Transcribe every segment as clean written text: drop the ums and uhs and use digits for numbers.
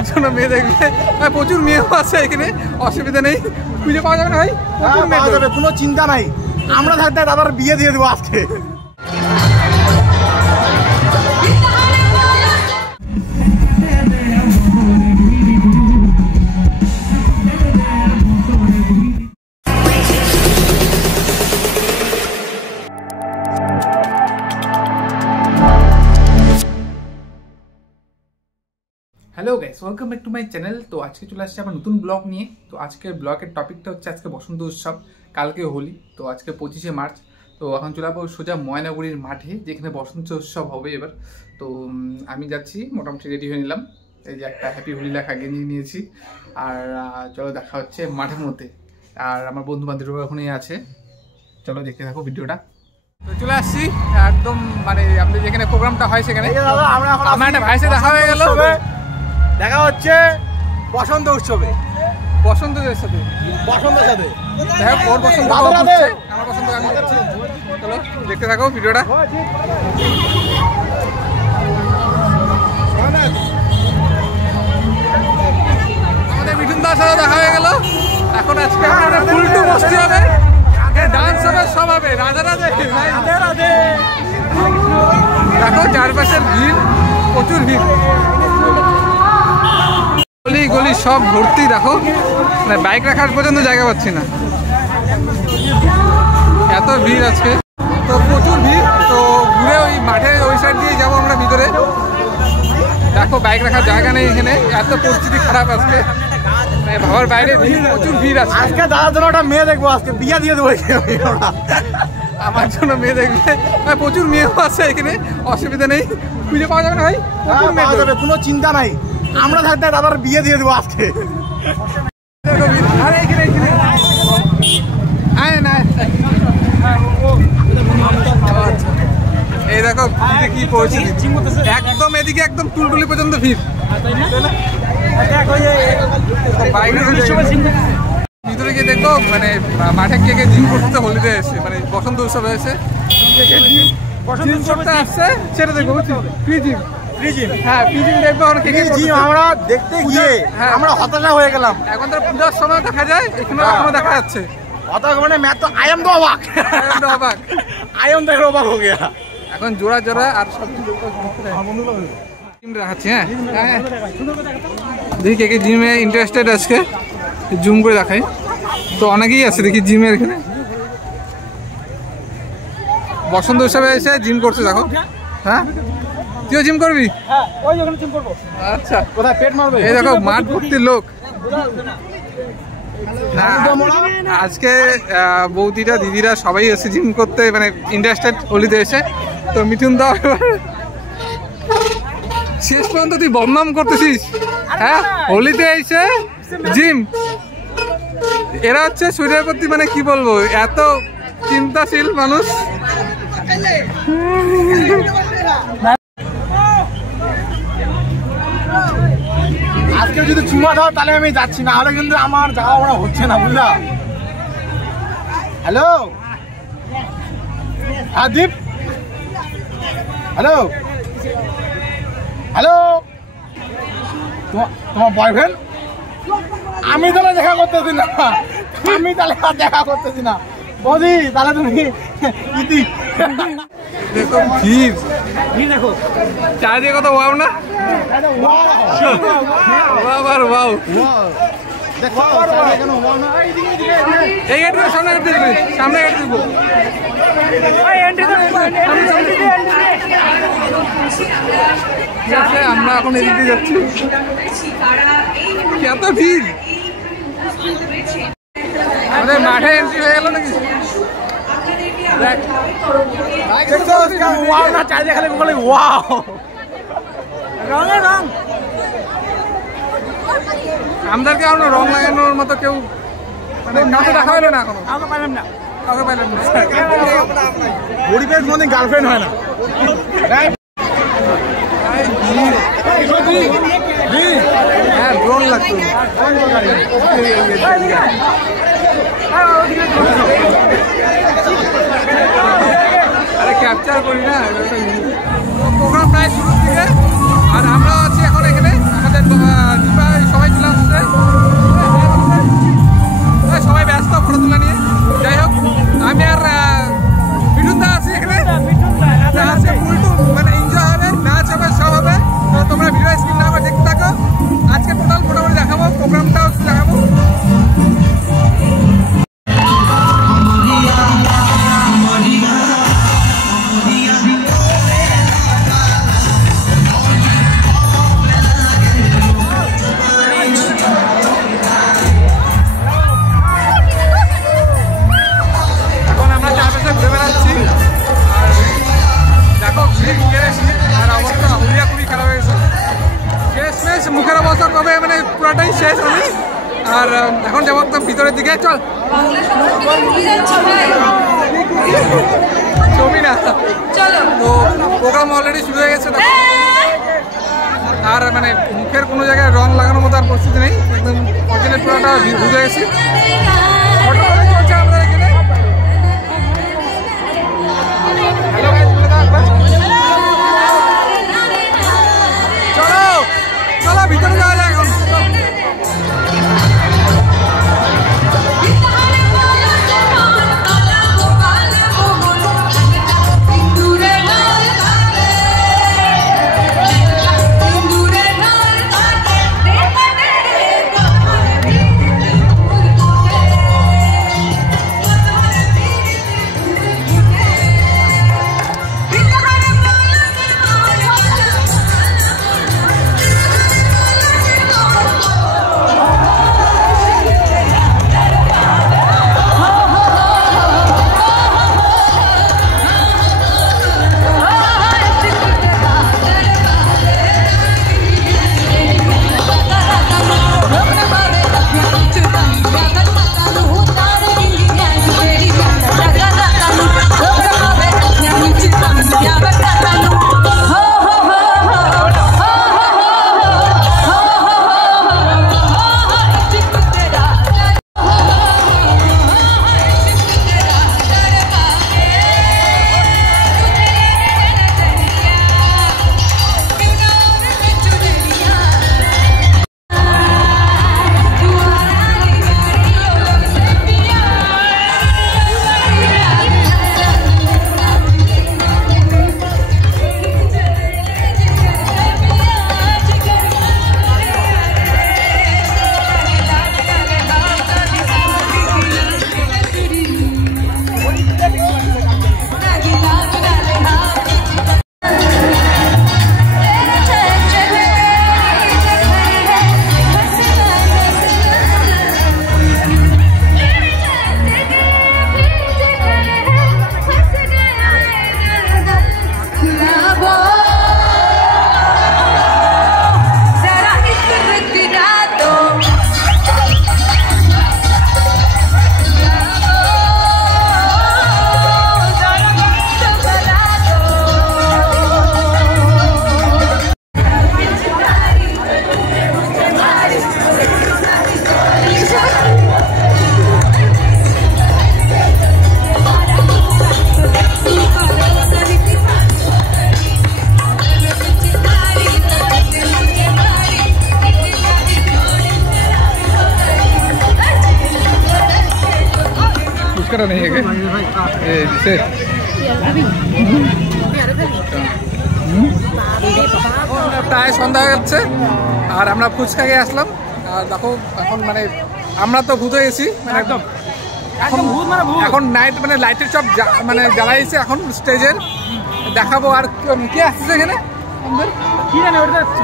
আমার জন্য মেয়ে দেখবে, প্রচুর মেয়েও আছে এখানে, অসুবিধা নেই, খুঁজে পাওয়া যাবে না ভাই, পাওয়া যাবে, কোনো চিন্তা নাই। আমরা থাকতে দাদার বিয়ে দিয়ে দেবো আজকে। Hello guys, welcome back to my channel. তো আজকে চলে আসছে আমার নতুন ব্লগ নিয়ে। তো আজকের ব্লগের টপিকটা হচ্ছে আজকে বসন্ত উৎসব, কালকে হোলি। তো আজকে 25শে মার্চ। তো এখন চলে যাবো সোজা ময়নাগুড়ির মাঠে, যেখানে বসন্ত উৎসব হবে এবার। তো আমি যাচ্ছি, মোটামুটি রেডি হয়ে নিলাম, এই যে একটা হ্যাপি হোলি লেখা গেঞ্জি নিয়েছি। আর চলো দেখা হচ্ছে মাঠের মধ্যে। আর আমার বন্ধু বান্ধব ওখানেই আছে, চলো দেখতে থাকো ভিডিওটা। তো চলে আসছি একদম, মানে আমাদের যেখানে প্রোগ্রামটা হয় সেখানে। আমার একটা ভাইসে দেখা হয়ে গেল, দেখা হচ্ছে বসন্ত উৎসবে, বসন্তের সাথে, বসন্তের সাথে। ওর বসন্ত, আমার বসন্ত গান করছি। চলো দেখতে থাকো ভিডিওটা। আমাদের মিঠুন দার সাথে দেখা হয়ে গেল। এখন আজকে আমরা ফুলটু মস্তি হবে, ডান্স হবে, সব হবে। রাধে রাধে রাধে রাধে। দেখো চারপাশের ভিড়, প্রচুর ভিড়, গলি গলি সব ভর্তি। দেখো মানে বাইক রাখার পর্যন্ত জায়গা পাচ্ছি না, এত ভিড় আজকে। তো প্রচুর ভিড়। তো ঘুরে ওই মাঠে ওই সাইড দিয়ে যাবো আমরা ভিতরে। দেখো বাইক রাখার জায়গা নেই এখানে, এত পরিস্থিতি খারাপ আজকে, ভাবার বাইরে প্রচুর ভিড় আছে। আজকে দাদার জন্য একটা মেয়ে দেখবো, আজকে বিয়ে দিয়ে দেবো। আমার জন্য মেয়ে দেখবে, প্রচুর মেয়েও আছে এখানে, অসুবিধা নেই, খুঁজে পাওয়া যাবে না ভাই, পাওয়া যাবে, কোনো চিন্তা নাই। আমরা থাকতে দাদার বিয়ে দিয়ে দেবো আজকে। এই দেখো কি পরিস্থিতি, একদম এদিকে একদম টুলটুলি পর্যন্ত ভিড়। ভিতরে গিয়ে দেখো মানে মাঠে কে কে জিম করতে হোলিডে এসে, মানে বসন্ত উৎসব হয়েছে, জিম করতে আসছে সেটা দেখবো। ফ্রি জিম, হ্যাঁ ফ্রি জিম দেখবো। আমরা দেখতে গিয়ে আমরা হতাশা হয়ে গেলাম। এখন তো পূজার সময় দেখা যায়, এখানে এখনো দেখা যাচ্ছে। মানে मैं तो I am অবাক, I am দেখে অবাক হয়ে গেল। এখন জোড়া জোড়া আর সব জিম দেখাচ্ছি। হ্যাঁ দেখি কে কে জিমে ইন্টারেস্টেড আজকে, জুম করে দেখাই। তো অনেকেই আছে দেখি জিমের এখানে, বসন্ত উৎসবে এসে জিম করছে। দেখো, হ্যাঁ তুইও জিম করবি? আচ্ছা, কোথায় পেট মারবে? এই দেখো মাঠ ভর্তি লোক। আজকে বৌদিরা দিদিরা সবাই এসে জিম করতে, মানে ইন্টারেস্টেড হোলিতে এসে। তো মিঠুন দা শেষ পর্যন্ত তুই বদনাম করতেছিস, হ্যাঁ হোলিতে এসে জিম। এরা হচ্ছে শরীরের প্রতি মানে কি বলবো, এত চিন্তাশীল মানুষ। আজকে যদি চুমা দাও তাহলে আমি যাচ্ছি, না হলে কিন্তু আমার যাওয়া ওরা হচ্ছে না, বুঝলা? হ্যালো দীপ, হ্যালো হ্যালো, তোমার বয়ফ্রেন্ড? আমি তাহলে দেখা করতেছি না, আমি তাহলে দেখা করতেছি না। বৌদি তাহলে তুমি ইতি দেখো ভিড়, দেখো চারিদিকে কত ওয়াও না, ওয়াও। এই গেট সামনে গেট দিবি, সামনে গেট দিব। আমরা এখন এদিকে যাচ্ছি, এত ভিড়। আমাদের মাঠে এন্ট্রি হয়ে গেল নাকি? আমাদেরকে এখনো রং লাগানোর মতো কেউ মানে কাউকে দেখা হলো না, এখনো কাউকে পাইলাম না। গরিবের মনে গার্লফ্রেন্ড হয় না। হ্যাঁ ড্রোন লাগতো, আরে ক্যাপচার করি না। প্রোগ্রাম প্রায় শুরুর দিকে, আর আমরা আছি এখন এখানে আমাদের ঘোরাটাই শেষ আমি। আর এখন যাবো একদম ভিতরের দিকে। চল ছবি না, তো প্রোগ্রাম অলরেডি শুরু হয়ে গেছে। আর মানে মুখের কোনো জায়গায় রং লাগানোর মতো আর পরিস্থিতি নেই, একদম অরিজিনাল পুরোটা বুঝে গেছি। ফটো চলছে আমাদের এখানে। হ্যালো গাইস, বলে দাও একবার। চলো চলো ভিতরে যাওয়া যায় এখন। नहीं है প্রায় সন্ধ্যা হয়ে যাচ্ছে আর আমরা ফুচকা খেয়ে আসলাম। আর দেখো এখন মানে আমরা তো ভূত হয়ে গেছি, মানে একদম এখন নাইট মানে লাইটের সব মানে জ্বালাইছে এখন স্টেজের দেখাবো। আর কি আসছে এখানে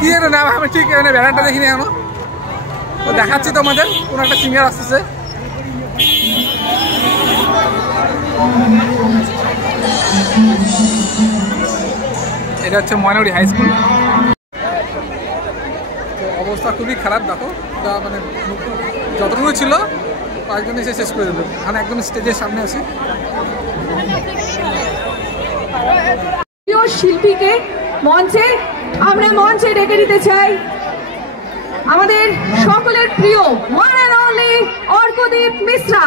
কি জানো না, আমি ঠিক মানে ব্যানারটা দেখিনি এখনো, তো দেখাচ্ছি তোমাদের। কোনো একটা সিঙ্গার আসতেছে। এটা হচ্ছে ময়নাগুড়ি হাই স্কুল। অবস্থা খুবই খারাপ, দেখো মানে যতটুকু ছিল কয়েকজন এসে শেষ করে দিল। মানে একদম স্টেজের সামনে আছি। শিল্পীকে আমরা মঞ্চে ডেকে দিতে চাই আমাদের সকলের প্রিয় one and only Arkadeep Mishra.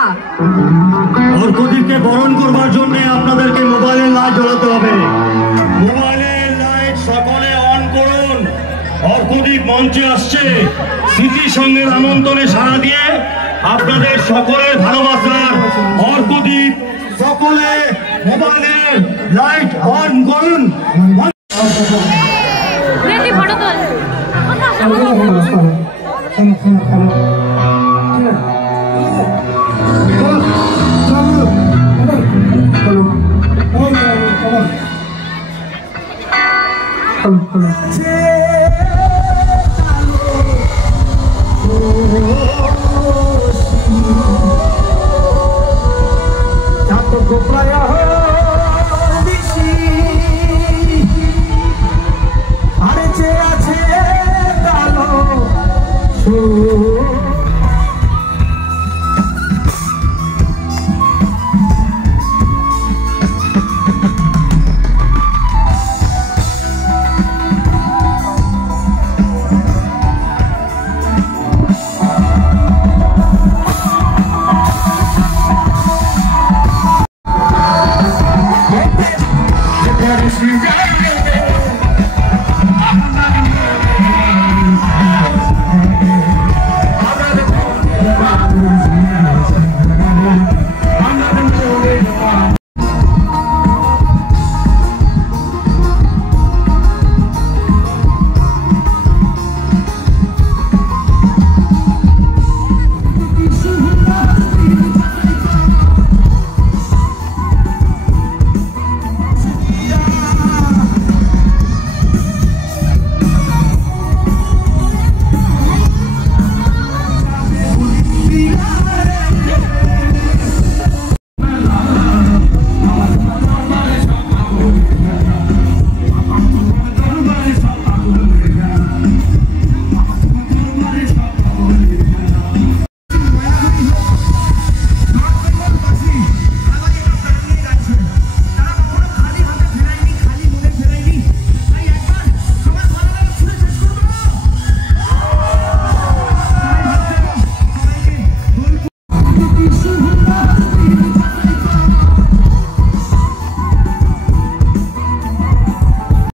অর্কদীপকে বরণ করবার জন্য আপনাদেরকে মোবাইলের লাইট জ্বালাতে হবে। মোবাইলের লাইট সকলে অন করুন। অর্কদীপ মঞ্চে আসছে। স্মৃতি সঙ্গে আমন্ত্রণে সাড়া দিয়ে আপনাদের সকলের ভালোবাসার অর্কদীপ, সকলে মোবাইলের লাইট অন করুন। Oh যায়